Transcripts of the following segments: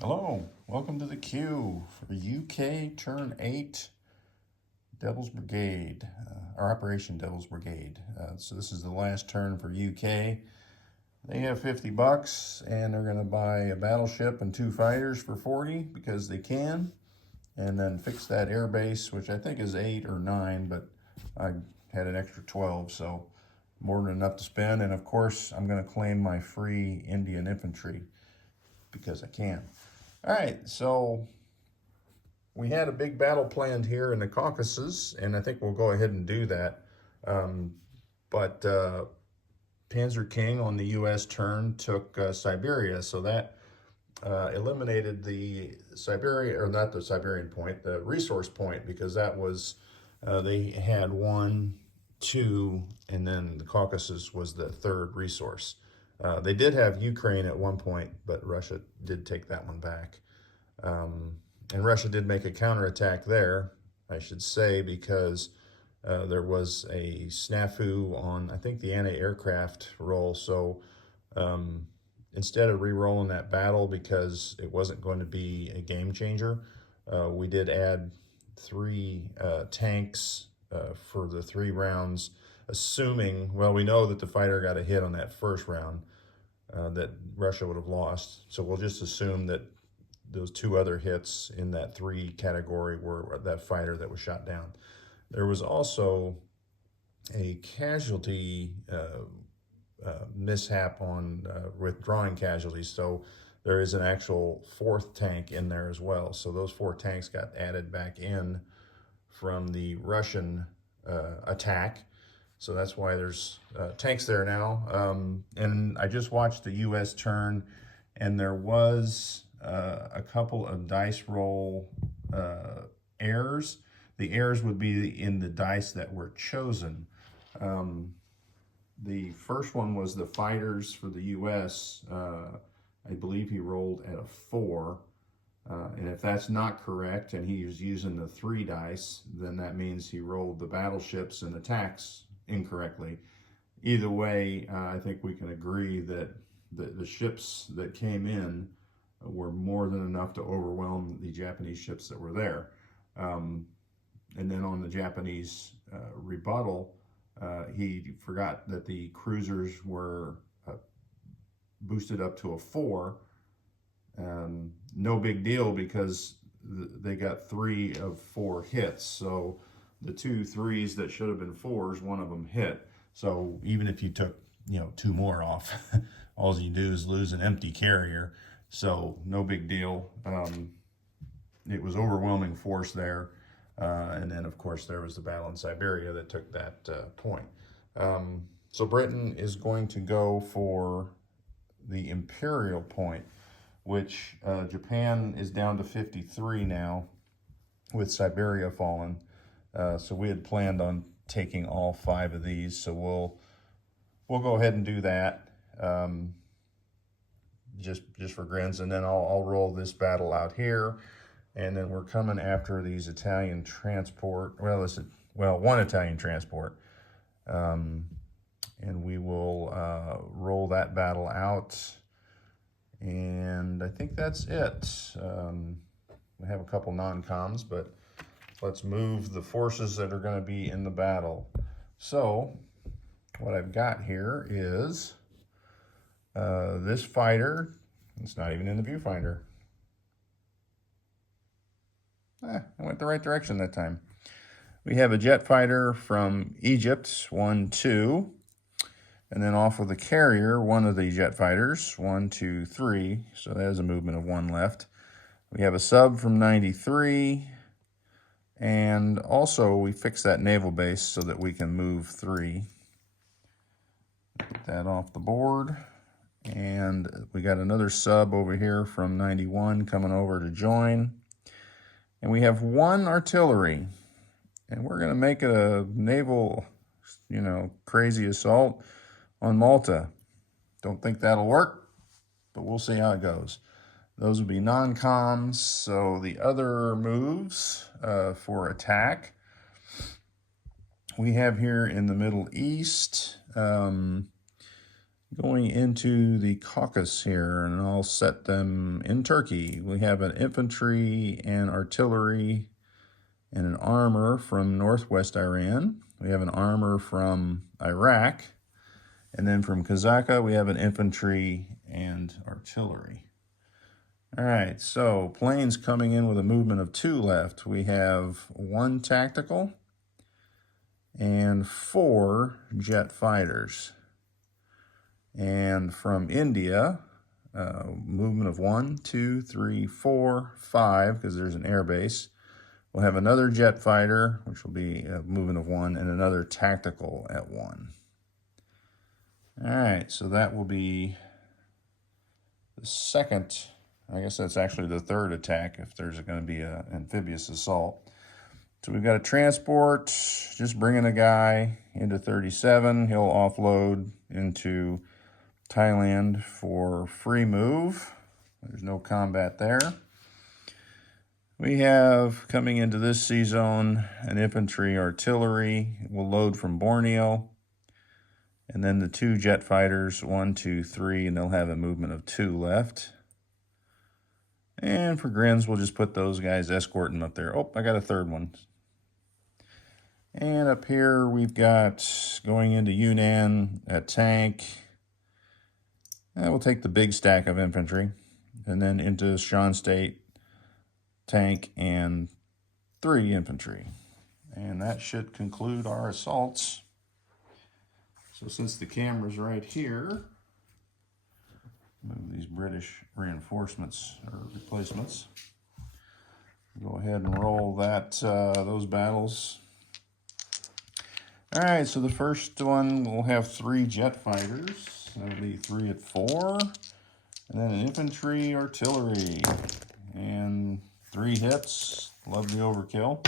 Hello, welcome to the queue for UK Turn 8 Devils Brigade, or Operation Devils Brigade. So this is the last turn for UK. They have 50 bucks and they're going to buy a battleship and 2 fighters for 40 because they can, and then fix that air base, which I think is 8 or 9, but I had an extra 12, so more than enough to spend. And of course, I'm going to claim my free Indian infantry because I can. All right, so we had a big battle planned here in the Caucasus, and I think we'll go ahead and do that. But Panzer King on the U.S. turn took Siberia, so that eliminated the Siberia, or not the Siberian point, the resource point, because that was, they had 1, 2, and then the Caucasus was the third resource. They did have Ukraine at one point, but Russia did take that one back. And Russia did make a counterattack there, I should say, because there was a snafu on, I think, the anti-aircraft roll. So instead of re-rolling that battle because it wasn't going to be a game changer, we did add 3 tanks for the 3 rounds, assuming, well, we know that the fighter got a hit on that first round that Russia would have lost. So we'll just assume that those 2 other hits in that 3 category were that fighter that was shot down. There was also a casualty mishap on withdrawing casualties. So there is an actual 4th tank in there as well. So those 4 tanks got added back in from the Russian attack. So that's why there's tanks there now. And I just watched the U.S. turn, and there was a couple of dice roll errors. The errors would be in the dice that were chosen. The first one was the fighters for the U.S. I believe he rolled at a 4. And if that's not correct and he was using the 3 dice, then that means he rolled the battleships and attacks incorrectly. Either way, I think we can agree that the ships that came in were more than enough to overwhelm the Japanese ships that were there. And then on the Japanese rebuttal, he forgot that the cruisers were boosted up to a 4. No big deal because they got 3 of 4 hits. So the 2 3s that should have been 4s, one of them hit. So even if you took, 2 more off, all you do is lose an empty carrier. So no big deal. It was overwhelming force there. And then, of course, there was the battle in Siberia that took that point. So Britain is going to go for the Imperial point, which Japan is down to 53 now with Siberia fallen. So we had planned on taking all 5 of these. So we'll go ahead and do that. Just for grins, and then I'll roll this battle out here, and then we're coming after these Italian transport. Well, one Italian transport, and we will roll that battle out, and I think that's it. We have a couple non-coms, but let's move the forces that are going to be in the battle. So what I've got here is this fighter. It's not even in the viewfinder. I went the right direction that time. We have a jet fighter from Egypt, 1, 2. And then off of the carrier, one of the jet fighters, 1, 2, 3. So there's a movement of 1 left. We have a sub from 93. And also we fixed that naval base so that we can move 3. Get that off the board. And we got another sub over here from 91 coming over to join. And we have 1 artillery. And we're going to make it a naval, crazy assault on Malta. Don't think that'll work, but we'll see how it goes. Those would be non-coms. So the other moves for attack, we have here in the Middle East, Going into the caucus here, and I'll set them in Turkey. We have an infantry and artillery and an armor from northwest Iran. We have an armor from Iraq. And then from Kazakhstan, we have an infantry and artillery. All right, so planes coming in with a movement of 2 left. We have 1 tactical and 4 jet fighters. And from India, movement of 1, 2, 3, 4, 5, because there's an air base. We'll have another jet fighter, which will be a movement of 1, and another tactical at 1. All right, so that will be the second, I guess that's actually the third attack if there's going to be an amphibious assault. So we've got a transport, just bringing a guy into 37. He'll offload into Thailand for free move. There's no combat there. We have, coming into this sea zone, an infantry artillery. We'll load from Borneo. And then the 2 jet fighters, 1, 2, 3, and they'll have a movement of 2 left. And for grins, we'll just put those guys escorting up there. Oh, I got a third one. And up here, we've got, going into Yunnan, a tank. And we'll take the big stack of infantry. And then into Shan State, tank, and 3 infantry. And that should conclude our assaults. So since the camera's right here, move these British reinforcements or replacements. Go ahead and roll that those battles. All right, so the first one will have 3 jet fighters. That'll be 3 at 4, and then an infantry artillery, and 3 hits. Love the overkill.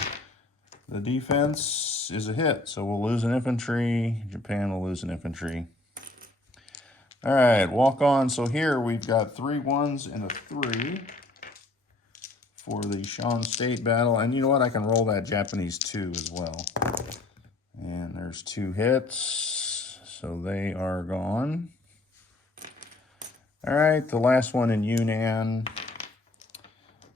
The defense is a hit, so we'll lose an infantry. Japan will lose an infantry. All right, walk on. So here we've got 3 1s and a 3 for the Shan State battle. And you know what? I can roll that Japanese 2 as well. And there's 2 hits, so they are gone. All right, the last one in Yunnan.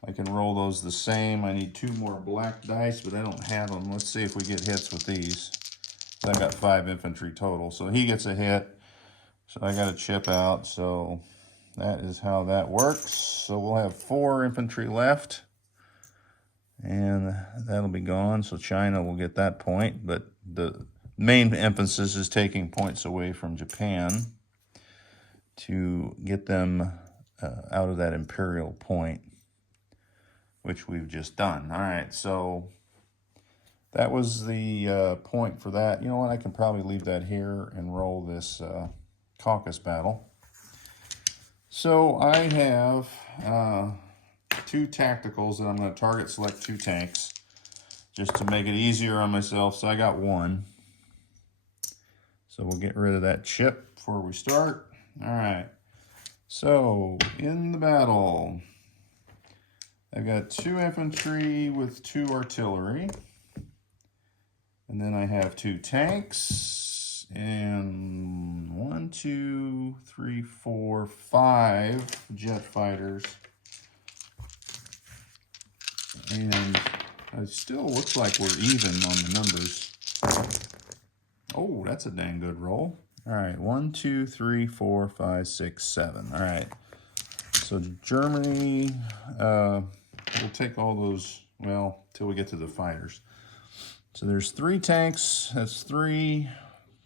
I can roll those the same. I need 2 more black dice, but I don't have them. Let's see if we get hits with these. I got 5 infantry total, so he gets a hit. So I got a chip out, so that is how that works. So we'll have 4 infantry left, and that'll be gone. So China will get that point, but the main emphasis is taking points away from Japan to get them out of that imperial point, which we've just done. All right, so that was the point for that. You know what? I can probably leave that here and roll this caucus battle. So I have 2 tacticals that I'm going to target select 2 tanks just to make it easier on myself. So I got 1. So we'll get rid of that chip before we start. All right. So in the battle, I've got 2 infantry with 2 artillery. And then I have 2 tanks and 1, 2, 3, 4, 5 jet fighters. And it still looks like we're even on the numbers. Oh, that's a dang good roll. All right, 1, 2, 3, 4, 5, 6, 7. All right. So Germany, we'll take all those, well, till we get to the fighters. So there's 3 tanks, that's 3.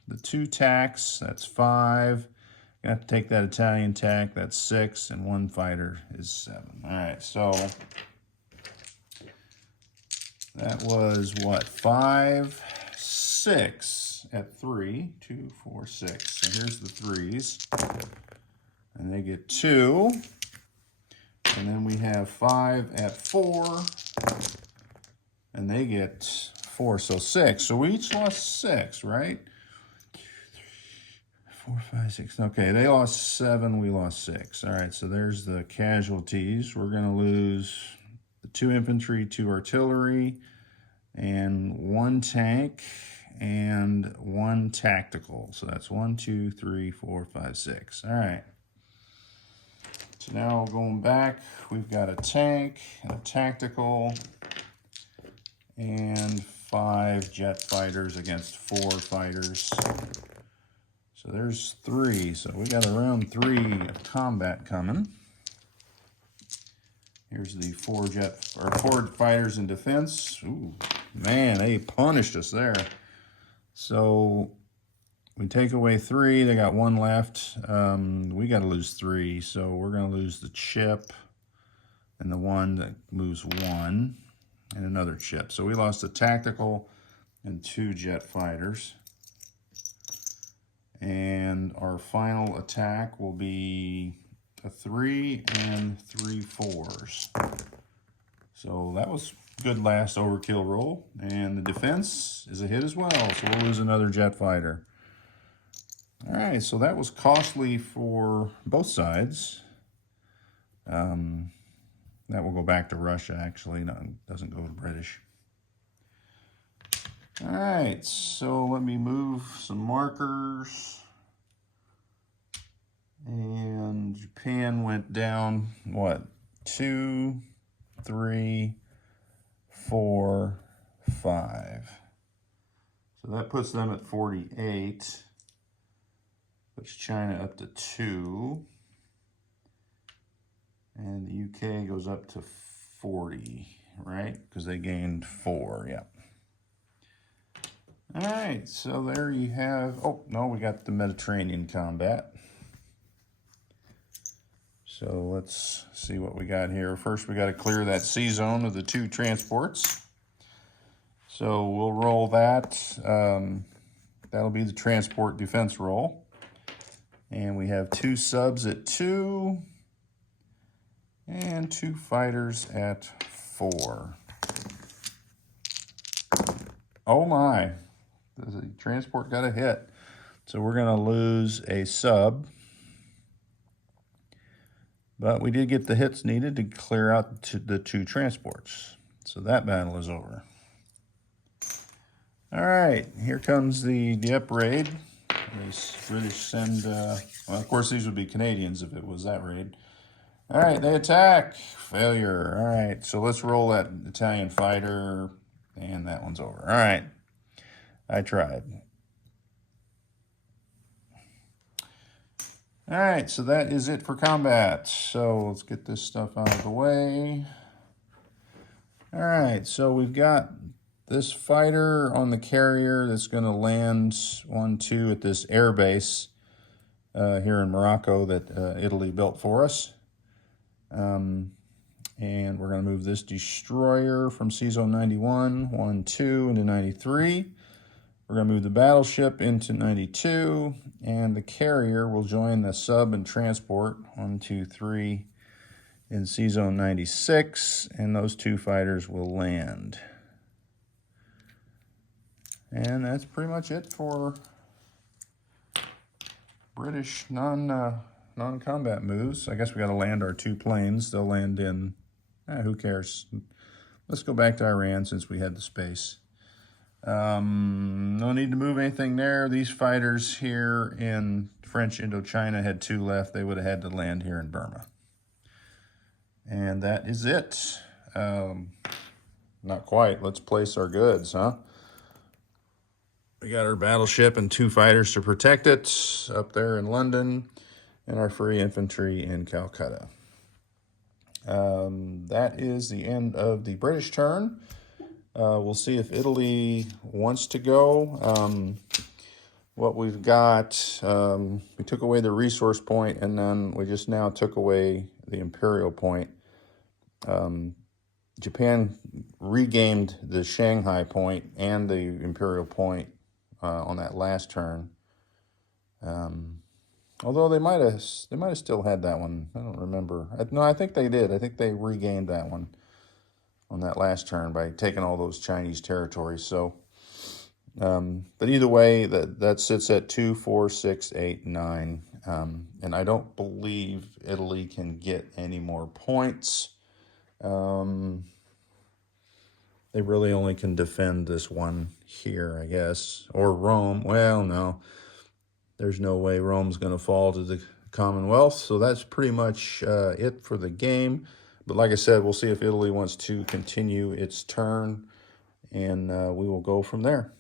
The 2 tacks, that's 5. Gonna have to take that Italian tack, that's 6, and 1 fighter is 7. All right, so that was what, 5, 6 at 3, 2, 4, 6. So here's the 3s, and they get 2. And then we have 5 at 4, and they get 4, so 6. So we each lost 6, right? 2, 3, 4, 5, 6. Okay, they lost 7, we lost 6. All right, so there's the casualties. We're going to lose the 2 infantry, 2 artillery, and 1 tank, and 1 tactical. So that's 1, 2, 3, 4, 5, 6. All right. So now going back, we've got a tank, a tactical, and 5 jet fighters against 4 fighters. So there's 3. So we got around 3 of combat coming. Here's the 4 fighters in defense. Ooh, man, they punished us there. So we take away 3. They got 1 left. We got to lose 3. So we're going to lose the chip and the one that moves 1 and another chip. So we lost a tactical and 2 jet fighters. And our final attack will be a 3 and 3 4s. So that was good last overkill roll. And the defense is a hit as well. So we'll lose another jet fighter. All right, so that was costly for both sides. That will go back to Russia, actually. No, it doesn't go to British. All right, so let me move some markers. And Japan went down, what, 2, 3, 4, 5. So that puts them at 48. Puts China up to 2. And the UK goes up to 40, right? Because they gained 4, yeah. All right, so there you have, oh, no, we got the Mediterranean combat. So let's see what we got here. First, we got to clear that sea zone of the 2 transports. So we'll roll that. That'll be the transport defense roll. And we have 2 subs at 2 and 2 fighters at 4. Oh my, the transport got a hit. So we're going to lose a sub. But we did get the hits needed to clear out the 2 transports. So that battle is over. All right, here comes the up-raid. The British send, well, of course, these would be Canadians if it was that raid. All right, they attack. Failure. All right, so let's roll that Italian fighter, and that one's over. All right, I tried. All right, so that is it for combat. So let's get this stuff out of the way. All right, so we've got this fighter on the carrier that's going to land 1, 2 at this air base here in Morocco that Italy built for us. And we're going to move this destroyer from Sea Zone 91, 1, 2 into 93. We're going to move the battleship into 92, and the carrier will join the sub and transport 1, 2, 3 in Sea Zone 96, and those 2 fighters will land. And that's pretty much it for British non-combat moves. I guess we got to land our 2 planes. They'll land in, who cares? Let's go back to Iran since we had the space. No need to move anything there. These fighters here in French Indochina had 2 left. They would have had to land here in Burma. And that is it. Not quite. Let's place our goods, huh? We got our battleship and 2 fighters to protect it up there in London, and our free infantry in Calcutta. That is the end of the British turn. We'll see if Italy wants to go. What we've got, we took away the resource point, and then we just now took away the imperial point. Japan regained the Shanghai point and the imperial point on that last turn. Although they might have still had that one. I don't remember. No, I think they did. I think they regained that one on that last turn by taking all those Chinese territories. So, but either way, that sits at 2, 4, 6, 8, 9. And I don't believe Italy can get any more points. They really only can defend this one here, I guess. Or Rome. Well, no. There's no way Rome's going to fall to the Commonwealth. So that's pretty much it for the game. But like I said, we'll see if Italy wants to continue its turn, and we will go from there.